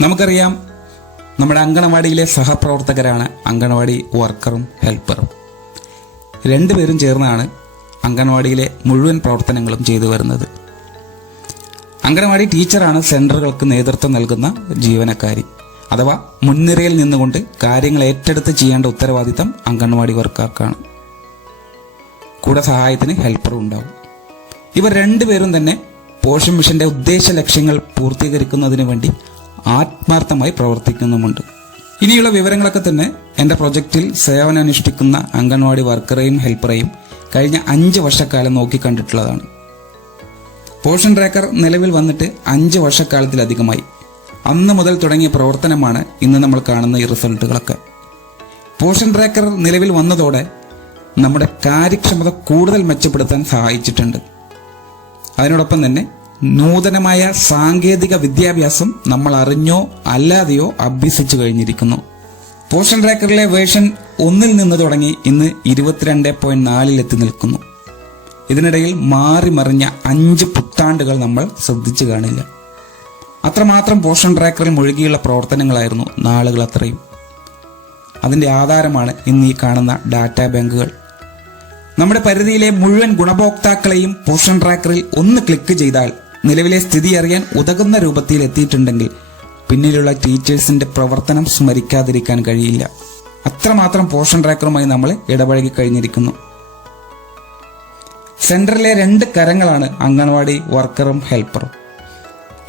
നമുക്കറിയാം നമ്മുടെ അങ്കണവാടിയിലെ സഹപ്രവർത്തകരാണ് അങ്കണവാടി വർക്കറും ഹെൽപ്പറും. രണ്ടുപേരും ചേർന്നാണ് അങ്കണവാടിയിലെ മുഴുവൻ പ്രവർത്തനങ്ങളും ചെയ്തു വരുന്നത്. അങ്കണവാടി ടീച്ചറാണ് സെന്ററുകൾക്ക് നേതൃത്വം നൽകുന്ന ജീവനക്കാരി. അഥവാ മുൻനിരയിൽ നിന്നുകൊണ്ട് കാര്യങ്ങൾ ഏറ്റെടുത്ത് ചെയ്യേണ്ട ഉത്തരവാദിത്തം അങ്കണവാടി വർക്കാർക്കാണ്. കൂടെ സഹായത്തിന് ഹെൽപ്പറും ഉണ്ടാവും. ഇവർ രണ്ടുപേരും തന്നെ പോഷൻ മിഷന്റെ ഉദ്ദേശ ലക്ഷ്യങ്ങൾ പൂർത്തീകരിക്കുന്നതിന് വേണ്ടി ആത്മാർത്ഥമായി പ്രവർത്തിക്കുന്നുമുണ്ട്. ഇനിയുള്ള വിവരങ്ങളൊക്കെ തന്നെ എന്റെ പ്രൊജക്റ്റിൽ സേവനമനുഷ്ഠിക്കുന്ന അംഗൻവാടി വർക്കറെയും ഹെൽപ്പറെയും കഴിഞ്ഞ അഞ്ച് വർഷക്കാലം നോക്കി കണ്ടിട്ടുള്ളതാണ്. പോഷൻ ട്രാക്കർ നിലവിൽ വന്നിട്ട് അഞ്ച് വർഷക്കാലത്തിലധികമായി. അന്ന് മുതൽ തുടങ്ങിയ പ്രവർത്തനമാണ് ഇന്ന് നമ്മൾ കാണുന്ന ഈ റിസൾട്ടുകളൊക്കെ. പോഷൻ ട്രാക്കർ നിലവിൽ വന്നതോടെ നമ്മുടെ കാര്യക്ഷമത കൂടുതൽ മെച്ചപ്പെടുത്താൻ സഹായിച്ചിട്ടുണ്ട്. അതിനോടൊപ്പം തന്നെ നൂതനമായ സാങ്കേതിക വിദ്യാഭ്യാസം നമ്മൾ അറിഞ്ഞോ അല്ലാതെയോ അഭ്യസിച്ചു കഴിഞ്ഞിരിക്കുന്നു. പോഷൻ ട്രാക്കറിലെ വേർഷൻ ഒന്നിൽ നിന്ന് തുടങ്ങി ഇന്ന് ഇരുപത്തിരണ്ട് പോയിന്റ് നാലിൽ എത്തി നിൽക്കുന്നു. ഇതിനിടയിൽ മാറി മറിഞ്ഞ അഞ്ച് പുത്താണ്ടുകൾ നമ്മൾ ശ്രദ്ധിച്ചു കാണില്ല. അത്രമാത്രം പോഷൻ ട്രാക്കറിൽ മുഴുകിയുള്ള പ്രവർത്തനങ്ങളായിരുന്നു നാളുകൾ അത്രയും. അതിന്റെ ആധാരമാണ് ഇന്ന് ഈ കാണുന്ന ഡാറ്റാ ബാങ്കുകൾ. നമ്മുടെ പരിധിയിലെ മുഴുവൻ ഗുണഭോക്താക്കളെയും പോഷൻ ട്രാക്കറിൽ ഒന്ന് ക്ലിക്ക് ചെയ്താൽ നിലവിലെ സ്ഥിതി അറിയാൻ ഉതകുന്ന രൂപത്തിൽ എത്തിയിട്ടുണ്ടെങ്കിൽ പിന്നിലുള്ള ടീച്ചേഴ്സിന്റെ പ്രവർത്തനം സ്മരിക്കാതിരിക്കാൻ കഴിയില്ല. അത്രമാത്രം പോഷൻ ട്രാക്കറുമായി നമ്മൾ ഇടപഴകി കഴിഞ്ഞിരിക്കുന്നു. സെന്ററിലെ രണ്ട് കരങ്ങളാണ് അംഗൻവാടി വർക്കറും ഹെൽപ്പറും.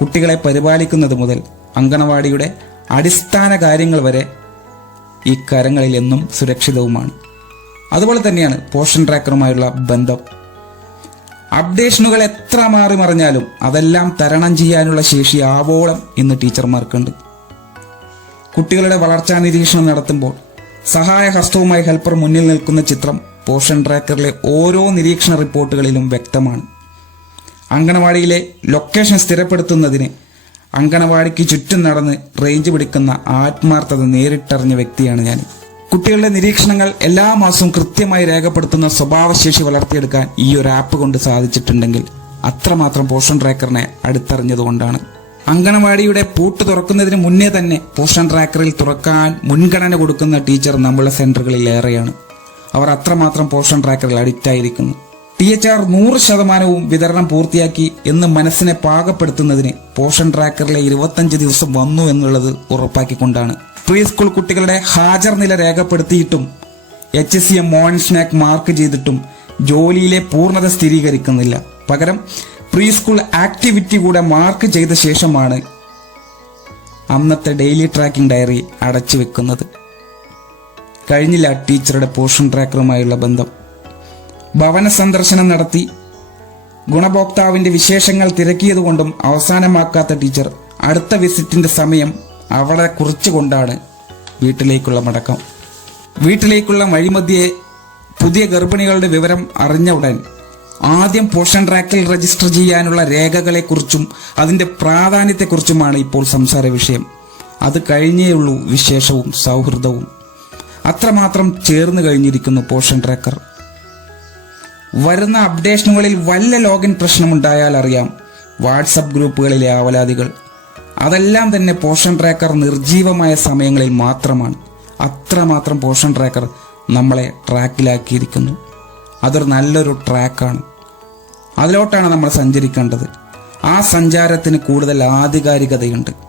കുട്ടികളെ പരിപാലിക്കുന്നത് മുതൽ അംഗനവാടിയുടെ അടിസ്ഥാന കാര്യങ്ങൾ വരെ ഈ കരങ്ങളിൽ എന്നും സുരക്ഷിതവുമാണ്. അതുപോലെ തന്നെയാണ് പോഷൻ ട്രാക്കറുമായുള്ള ബന്ധം. അപ്ഡേഷനുകൾ എത്ര മാറി മറിഞ്ഞാലും അതെല്ലാം തരണം ചെയ്യാനുള്ള ശേഷി ആവോളം ഇന്ന് ടീച്ചർമാർക്കുണ്ട്. കുട്ടികളുടെ വളർച്ചാ നിരീക്ഷണം നടത്തുമ്പോൾ സഹായ ഹസ്തവുമായി ഹെൽപ്പർ മുന്നിൽ നിൽക്കുന്ന ചിത്രം പോഷൻ ട്രാക്കറിലെ ഓരോ നിരീക്ഷണ റിപ്പോർട്ടുകളിലും വ്യക്തമാണ്. അങ്കണവാടിയിലെ ലൊക്കേഷൻ സ്ഥിരപ്പെടുത്തുന്നതിന് അങ്കണവാടിക്ക് ചുറ്റും നടന്ന് റേഞ്ച് പിടിക്കുന്ന ആത്മാർത്ഥത നേരിട്ടറിഞ്ഞ വ്യക്തിയാണ് ഞാൻ കുട്ടികളുടെ നിരീക്ഷണങ്ങൾ എല്ലാ മാസവും കൃത്യമായി രേഖപ്പെടുത്തുന്ന സ്വഭാവശേഷി വളർത്തിയെടുക്കാൻ ഈ ഒരു ആപ്പ് കൊണ്ട് സാധിച്ചിട്ടുണ്ടെങ്കിൽ അത്രമാത്രം പോഷൻ ട്രാക്കറിനെ അടുത്തറിഞ്ഞതുകൊണ്ടാണ്. അങ്കണവാടിയുടെ പൂട്ട് തുറക്കുന്നതിന് മുന്നേ തന്നെ പോഷൻ ട്രാക്കറിൽ തുറക്കാൻ മുൻഗണന കൊടുക്കുന്ന ടീച്ചർ നമ്മളെ സെന്ററുകളിൽ ഏറെയാണ്. അവർ അത്രമാത്രം പോഷൻ ട്രാക്കറിൽ അഡിക്റ്റ് ആയിരിക്കുന്നു. ടി എച്ച് ആർ നൂറ് ശതമാനവും വിതരണം പൂർത്തിയാക്കി എന്ന് മനസ്സിനെ പാകപ്പെടുത്തുന്നതിന് പോഷൻ ട്രാക്കറിലെ ഇരുപത്തഞ്ച് ദിവസം വന്നു എന്നുള്ളത് ഉറപ്പാക്കിക്കൊണ്ടാണ്. പ്രീ സ്കൂൾ കുട്ടികളുടെ ഹാജർ നില രേഖപ്പെടുത്തിയിട്ടും എച്ച് എസ് സി എം മോൺ സ്നാക്ക് മാർക്ക് ചെയ്തിട്ടും ജോലിയിലെ പൂർണത സ്ഥിരീകരിക്കുന്നില്ല. പകരം പ്രീ സ്കൂൾ ആക്ടിവിറ്റി കൂടെ മാർക്ക് ചെയ്ത ശേഷമാണ് അന്നത്തെ ഡെയിലി ട്രാക്കിംഗ് ഡയറി അടച്ചു വെക്കുന്നത്. കഴിഞ്ഞില്ല ടീച്ചറുടെ പോഷൻ ട്രാക്കറുമായുള്ള ബന്ധം. ഭവന സന്ദർശനം നടത്തി ഗുണഭോക്താവിന്റെ വിശേഷങ്ങൾ തിരക്കിയതുകൊണ്ടും അവസാനമാക്കാത്ത ടീച്ചർ അടുത്ത വിസിറ്റിന്റെ സമയം അവളെ കുറിച്ചുകൊണ്ടാണ് വീട്ടിലേക്കുള്ള മടക്കം. വീട്ടിലേക്കുള്ള വഴിമധ്യേ പുതിയ ഗർഭിണികളുടെ വിവരം അറിഞ്ഞ ഉടൻ ആദ്യം പോഷൻ ട്രാക്കിൽ രജിസ്റ്റർ ചെയ്യാനുള്ള രേഖകളെക്കുറിച്ചും അതിന്റെ പ്രാധാന്യത്തെക്കുറിച്ചുമാണ് ഇപ്പോൾ സംസാര വിഷയം. അത് കഴിഞ്ഞേയുള്ളൂ വിശേഷവും സൗഹൃദവും. അത്രമാത്രം ചേർന്ന് കഴിഞ്ഞിരിക്കുന്നു പോഷൻ ട്രാക്കർ. വരുന്ന അപ്ഡേഷനുകളിൽ വല്ല ലോഗിൻ പ്രശ്നമുണ്ടായാൽ അറിയാം. വാട്സപ്പ് ഗ്രൂപ്പുകളിലെ ആവലാതികൾ. അതെല്ലാം തന്നെ പോഷൻ ട്രാക്കർ നിർജീവമായ സമയങ്ങളിൽ മാത്രമാണ്. അത്രമാത്രം പോഷൻ ട്രാക്കർ നമ്മളെ ട്രാക്കിലാക്കിയിരിക്കുന്നു. അതൊരു നല്ലൊരു ട്രാക്കാണ്. അതിലോട്ടാണ് നമ്മൾ സഞ്ചരിക്കേണ്ടത്. ആ സഞ്ചാരത്തിന് കൂടുതൽ ആധികാരികതയുണ്ട്.